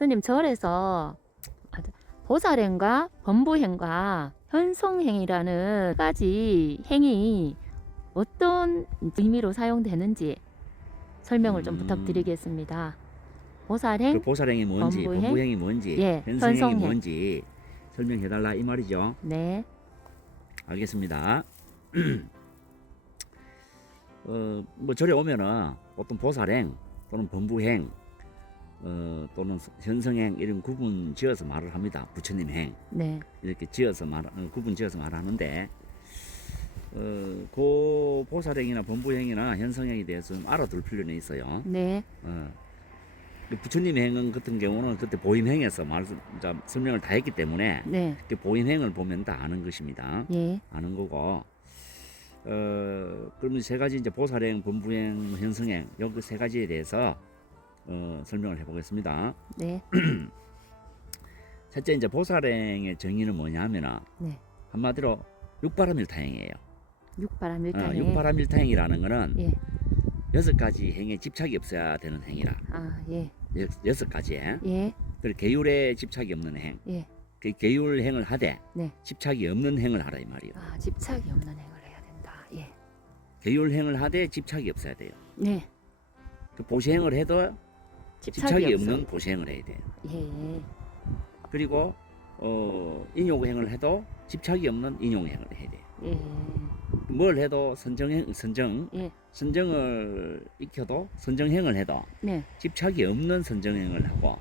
스님 절에서 보살행과 범부행과 현성행이라는 가지 행이 어떤 의미로 사용되는지 설명을 좀 부탁드리겠습니다. 보살행, 그 보살행이 뭔지, 범부행, 범부행이 뭔지, 예, 현성행이 현성행. 뭔지 설명해달라 이 말이죠. 네, 알겠습니다. 뭐 절에 오면은 보통 보살행 또는 범부행 또는 현성행 이런 구분 지어서 말을 합니다. 부처님 행 네, 이렇게 지어서 구분 지어서 말하는데 그 보살행이나 범부행이나 현성행에 대해서 좀 알아둘 필요는 있어요. 네, 그 부처님 행은 같은 경우는 그때 보임행에서 설명을 다 했기 때문에 네, 그 보임행을 보면 다 아는 것입니다. 예, 아는 거고 그러면 세 가지 이제 보살행, 범부행, 현성행 여기 세 가지에 대해서 설명을 해보겠습니다. 네, 첫째 이제 보살행의 정의는 뭐냐면은 네. 한마디로 육바람일타행이에요. 육바람 일타행. 육바람일타행이라는 거는 예, 6가지 행에 집착이 없어야 되는 행이라. 아, 예, 6가지에. 예, 그리고 계율에 집착이 없는 행. 예, 그 계율 행을 하되 네. 집착이 없는 행을 하라 이 말이에요. 아, 집착이 없는 행을 해야 된다. 예, 계율 행을 하되 집착이 없어야 돼요. 네. 그 보시행을 해도 집착이 없는 없어. 보시행을 해야 돼요. 예, 그리고 인용행을 해도 집착이 없는 인용행을 해야 돼요. 예, 뭘 해도 선정을 익혀도 선정행을 해도 네. 집착이 없는 선정행을 하고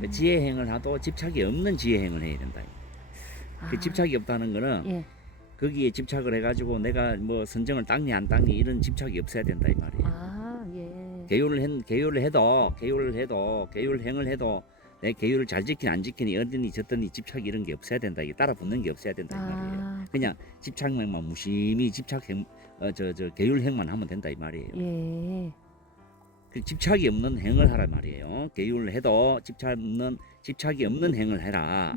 그 지혜행을 하도 집착이 없는 지혜행을 해야 된다. 아, 그 집착이 없다는 거는 예, 거기에 집착을 해가지고 내가 뭐 선정을 닦니 안 닦니 이런 집착이 없어야 된다 이 말이에요. 아, 예, 계율을 해도 계율행을 해도 내 계율을 잘 지키니 안 지키니 어디니 저더니 집착 이런 게 없어야 된다. 이게 따라 붙는 게 없어야 된다 이 말이에요. 아, 그냥 집착행만 무심히 집착행 계율행만 하면 된다 이 말이에요. 예, 그 집착이 없는 행을 하라 말이에요. 계율을 해도 집착이 없는 행을 해라.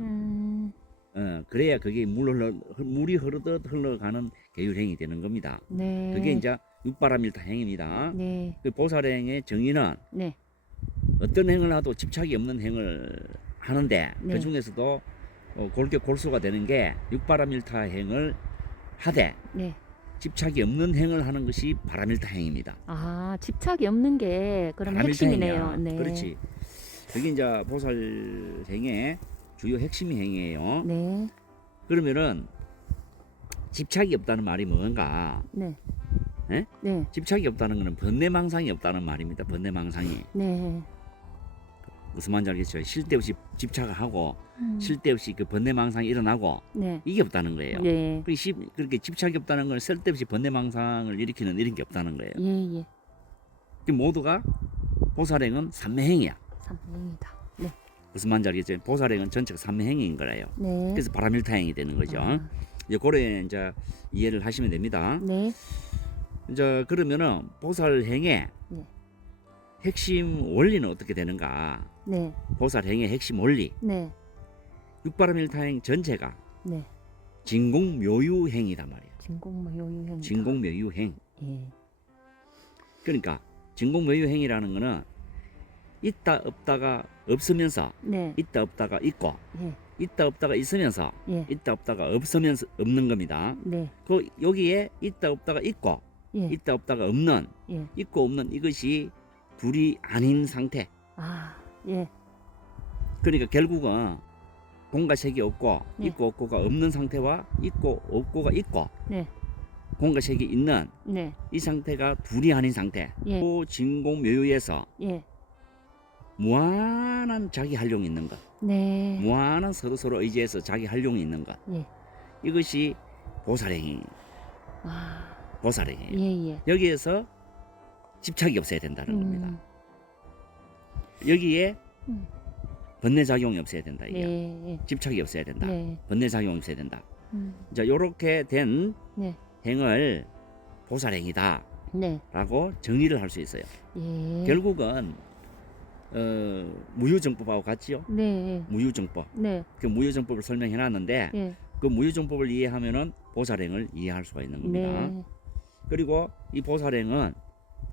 그래야 그게 물이 흐르듯 흘러가는 계율행이 되는 겁니다. 네. 그게 이제 육바람일타 행입니다. 네, 그 보살행의 정의는 네, 어떤 행을 하도 집착이 없는 행을 하는데 네. 그 중에서도 골게 골수가 되는 게 육바람일타 행을 하되 네. 집착이 없는 행을 하는 것이 바람일타 행입니다. 아, 집착이 없는 게 그럼 바람일타 핵심이네요. 행이야. 네. 그렇지. 그게 이제 보살행의 주요 핵심 행위예요. 네, 그러면은 집착이 없다는 말이 뭔가? 네, 예? 네, 집착이 없다는 것은 번뇌망상이 없다는 말입니다. 번뇌망상이. 네. 무슨 말인지 알겠죠? 쉴 데 없이 집착을 하고 쉴 음, 데 없이 그 번뇌망상이 일어나고 네, 이게 없다는 거예요. 네, 그렇게 집착이 없다는 건 쓸데없이 번뇌망상을 일으키는 이런 게 없다는 거예요. 예, 예. 그 모두가 보살행은 삼매행이야. 삼행이다. 네, 무슨 말인지 알겠죠? 보살행은 전체가 삼매행인 거예요. 네. 그래서 바람일타행이 되는 거죠. 아, 이제 고래 이제 이해를 하시면 됩니다. 네, 이제 그러면은 보살행의 네. 핵심 원리는 어떻게 되는가? 네, 보살행의 핵심 원리. 네, 육바람일타행 전체가 네. 진공묘유행이단 말이에요. 진공모요유행. 진공묘유행. 예, 그러니까 진공묘유행이라는 거는 있다 없다가 없으면서 네, 있다 없다가 있고 예, 있다 없다가 있으면서 예, 있다 없다가 없으면서 없는 겁니다. 네, 그 여기에 있다 없다가 있고 예, 있다 없다가 없는 예. 있고 없는 이것이 둘이 아닌 상태. 아, 예, 그러니까 결국은 공과 색이 없고 네. 있고 없고가 없는 상태와 있고 없고가 있고 네, 공과 색이 있는 네, 이 상태가 둘이 아닌 상태. 예, 그 진공묘유에서 예, 무한한 자기 활용이 있는 것, 네, 무한한 서로 의지해서 자기 활용이 있는 것, 예. 이것이 보살행이 아, 보살행이에요. 예, 예. 여기에서 집착이 없어야 된다는 겁니다. 여기에 음. 번뇌 작용이 없어야 된다. 이게 네, 집착이 없어야 된다. 네, 번뇌 작용이 없어야 된다. 음, 자, 요렇게 된 네, 행을 보살행이다라고 네, 정의를 할 수 있어요. 예. 결국은 무유정법하고 같지요. 네, 무유정법. 네, 그 무유정법을 설명해 놨는데 예, 그 무유정법을 이해하면은 보살행을 이해할 수가 있는 겁니다. 네. 그리고 이 보살행은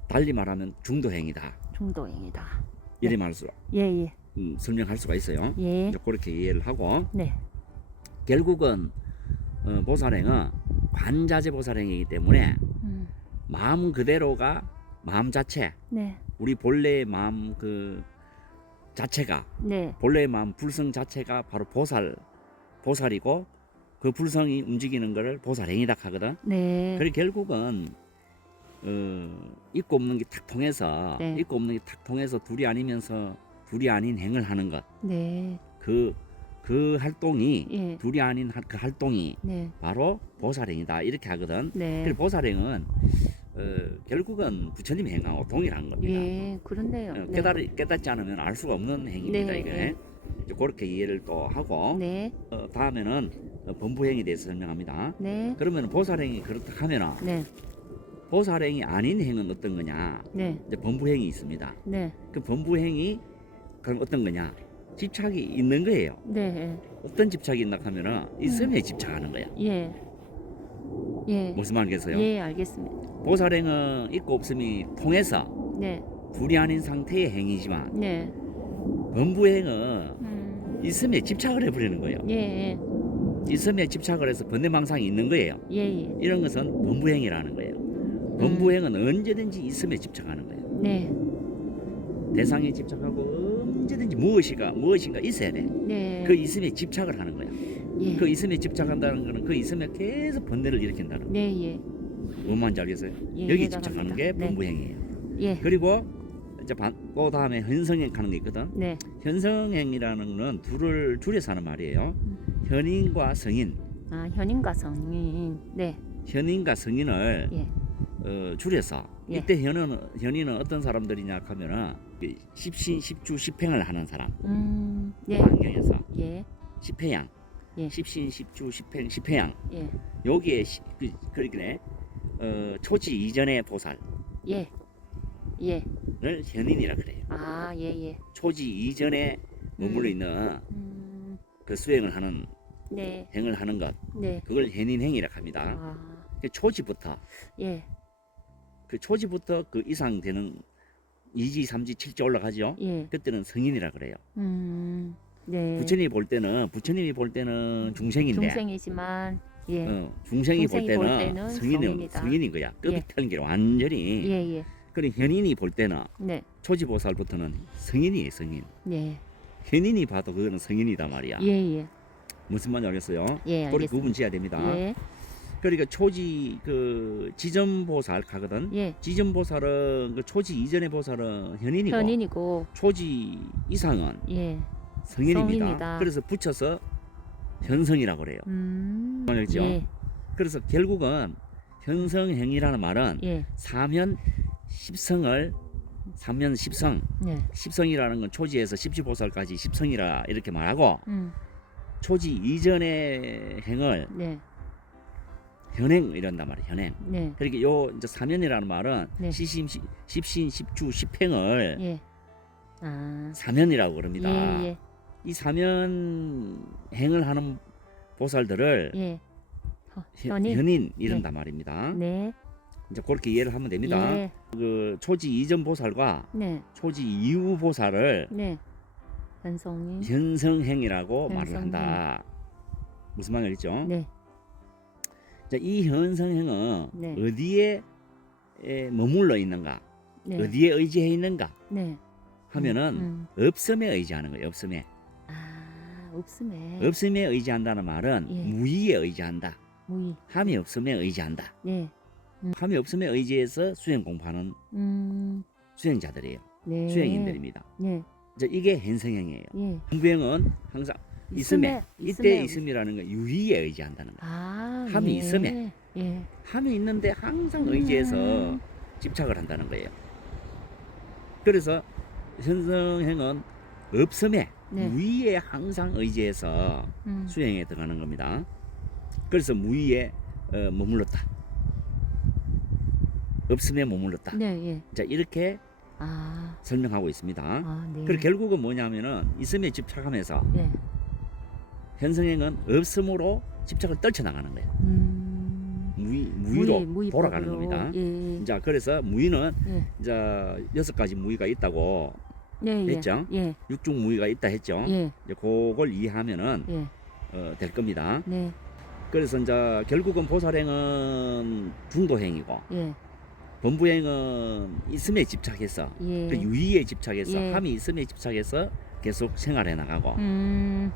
달리 말하면 중도행이다. 중도행이다. 이래 말할 수 예, 예. 설명할 수가 있어요. 예. 이제 그렇게 이해를 하고 네. 결국은 보살행은 관자재 보살행이기 때문에 마음 그대로가 마음 자체, 네. 우리 본래의 마음 그 자체가 네. 본래의 마음 불성 자체가 바로 보살이고 그 불성이 움직이는 것을 보살행이다 하거든. 네. 그래 결국은 있고 없는 게 탁 통해서 네. 있고 없는 게 탁 통해서 둘이 아니면서 둘이 아닌 행을 하는 것. 네. 그 활동이 예. 둘이 아닌 그 활동이 네. 바로 보살행이다 이렇게 하거든. 네. 그래서 보살행은 결국은 부처님이 행하고 동일한 겁니다. 예, 그렇네요. 네. 깨닫지 않으면 알 수가 없는 행위입니다. 네, 이게 네. 이제 그렇게 이해를 또 하고 네. 다음에는 범부행에 대해서 설명합니다. 네. 그러면 보살행이 그렇다 하면은 네. 보살행이 아닌 행은 어떤 거냐? 네. 이제 범부행이 있습니다. 네. 그 범부행이 그럼 어떤 거냐? 집착이 있는 거예요. 네. 어떤 집착이 있나 하면은 있음에 집착하는 거야. 예. 예. 무슨 말이겠어요? 예, 알겠습니다. 보살행은 있고 없음이 통해서 네. 둘이 아닌 상태의 행위지만 네. 범부행은 있음에 집착을 해버리는 거예요. 예. 있음에 집착을 해서 번뇌망상이 있는 거예요. 예. 예. 이런 것은 범부행이라는 거예요. 범부행은 언제든지 있음에 집착하는 거예요. 네. 대상에 집착하고 언제든지 무엇인가 있어야 돼. 네. 그 있음에 집착을 하는 거예요. 예. 그 있음에 집착한다는 거는 그 있음에 계속 번뇌를 일으킨다는 거예요. 네, 예. 뭔 말인지 알겠어요? 예, 여기 이해가 집착하는 갑니다. 게 네. 범부행이에요. 예. 그리고 이제 그 다음에 현성행 하는 게 있거든. 네. 현성행이라는 거는 둘을 줄여서 하는 말이에요. 현인과 성인, 아, 현인과 성인. 네. 현인과 성인을 예. 줄여서 예. 이때 현인은 어떤 사람들이냐 하면은 십신, 십주, 십행을 하는 사람. 예. 환경에서 예. 십회양, 예. 십신, 십주, 십행, 십회양. 예. 여기에 그러니까 초지 이전의 보살을 예. 예. 현인이라 그래요. 아, 예, 예. 초지 이전에 머물러 있는 그 수행을 하는 네. 행을 하는 것, 네. 그걸 현인행이라 합니다. 아, 그 초지부터 예. 그 이상 되는 2지, 3지, 7지 올라가죠. 예. 그때는 성인이라 그래요. 네. 부처님이 볼 때는 중생인데 중생이지만 예. 중생이 볼 중생이 볼 때는 때는 성인인 거야. 예. 끝에 게 완전히. 예, 예. 그리고 현인이 볼 때는 네. 초지보살부터는 성인이에요. 성인. 네. 현인이 봐도 그거는 성인이다 말이야. 예, 예. 무슨 말인지 알겠어요? 예, 그렇게 알겠습니다. 구분 지어야 됩니다. 예. 그러니까 초지 지전보살 가거든. 예. 지전보살은 그 초지 이전의 보살은 현인이고 현인이고 초지 이상은 예. 성인입니다. 성인이다. 그래서 붙여서 현성이라고 그래요. 알겠죠? 예. 그래서 결국은 현성행이라는 말은 예. 사면 십성을 삼면 십성, 네. 십성이라는 건 초지에서 십지보살까지 십성이라 이렇게 말하고 초지 이전의 행을 네. 현행 이런단 말이에요. 현행. 네. 그러니까 요 이제 사면이라는 말은 네. 십신, 십주, 십행을 예. 아. 사면이라고 그럽니다. 예, 예. 이 사면 행을 하는 보살들을 예. 현인 이런단 말입니다. 네. 이제 그렇게 이해를 하면 됩니다. 예. 그 초지 이전 보살과 네. 초지 이후 보살을 네. 현성이. 현성행이라고 말을 현성행. 한다. 무슨 말이겠죠? 네. 자, 이 현성행은 네. 어디에 머물러 있는가? 네. 어디에 의지해 있는가? 네. 하면은 없음에 의지하는 거예요. 없음에. 아, 없음에. 없음에 의지한다는 말은 예. 무의에 의지한다. 무의. 함이 없음에 의지한다. 네. 함이 없음에 의지해서 수행 공부하는 수행자들이에요. 네. 수행인들입니다. 네. 자, 이게 현성행이에요. 예. 공부행은 항상 있음에, 이때 있음에. 있음이라는 건 유의에 의지한다는 거예요. 아, 함이 예. 있음에. 예. 함이 있는데 항상 의지해서 집착을 한다는 거예요. 그래서 현성행은 없음에 네. 무의에 항상 의지해서 수행에 들어가는 겁니다. 그래서 무의에 머물렀다. 없음에 머물렀다. 네, 예. 자, 이렇게 아. 설명하고 있습니다. 아, 네. 그리고 결국은 뭐냐면은 있음에 집착하면서 네. 현성행은 없음으로 집착을 떨쳐나가는 거예요. 무의로 무의 돌아가는 법으로. 겁니다. 예. 자, 그래서 무의는 예. 이제 6가지 무의가 있다고 예, 예. 됐죠? 예, 육중무의가 있다 했죠. 예, 이제 그걸 이해하면은 예. 될 겁니다. 네, 그래서 이제 결국은 보살행은 중도행이고 예, 범부행은 있음에 집착해서 예. 그 유의에 집착해서 예. 함이 있음에 집착해서 계속 생활해 나가고 음,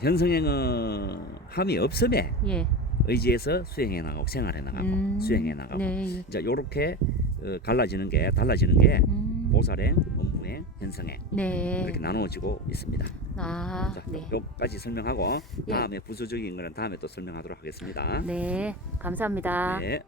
현성행은 함이 없음에 예. 의지해서 수행해 나가고 생활해 나가고 수행해 나가고 네, 예. 이제 요렇게 달라지는 게 보살행, 범부행, 현성행 네. 이렇게 나누어지고 있습니다. 아, 자, 네. 요까지 설명하고 예. 다음에 부수적인 거는 다음에 또 설명하도록 하겠습니다. 네, 감사합니다. 네.